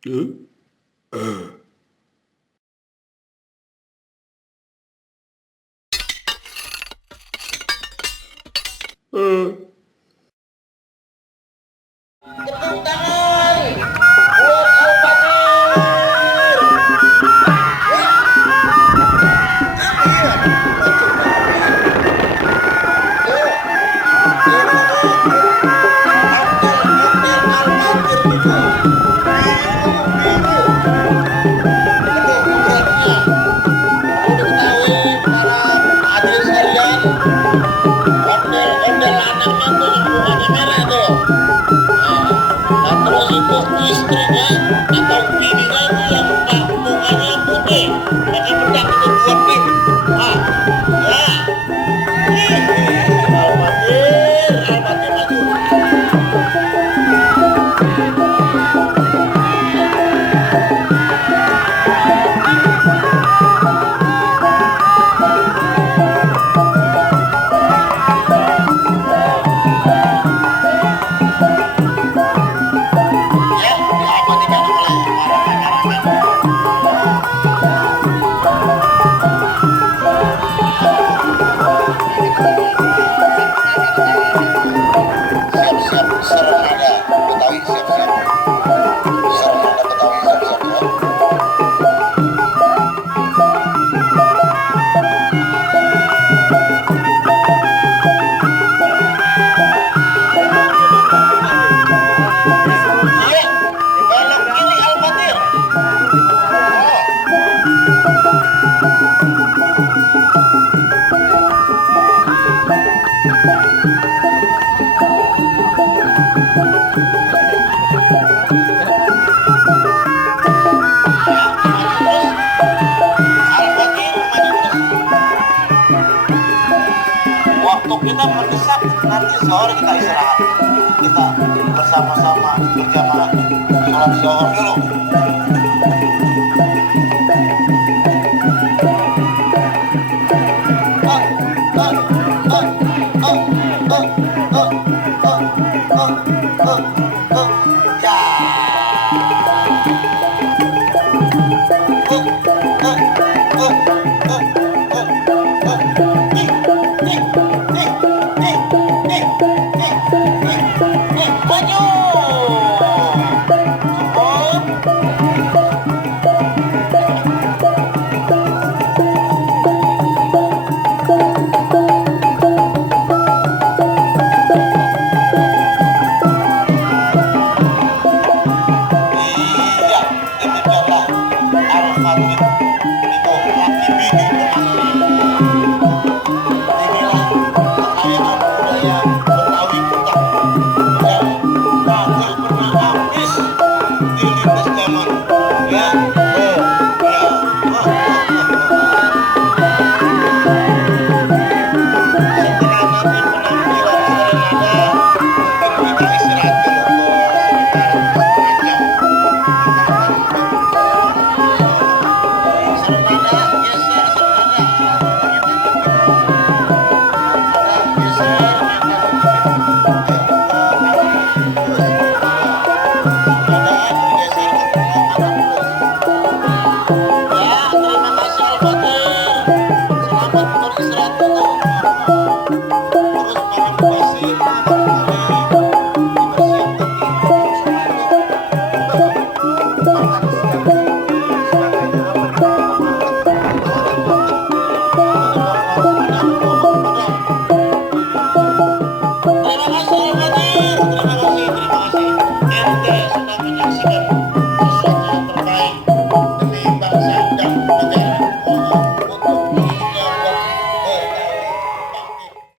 Tepuk tangan buat Al-Fatih. Istrinya atau bininya itu yang mukanya putih pakai bedak itu buat pink. Ya. Al-Fatih maju. Siap-siap seremada Betawi, siap-siap seremada Betawi, siap-siap ya. Iya, belok kiri Al-Fatih. Waktu kita mendesak, nanti sore kita istirahat, kita bersama-sama berjamaah sholat zuhur dulu.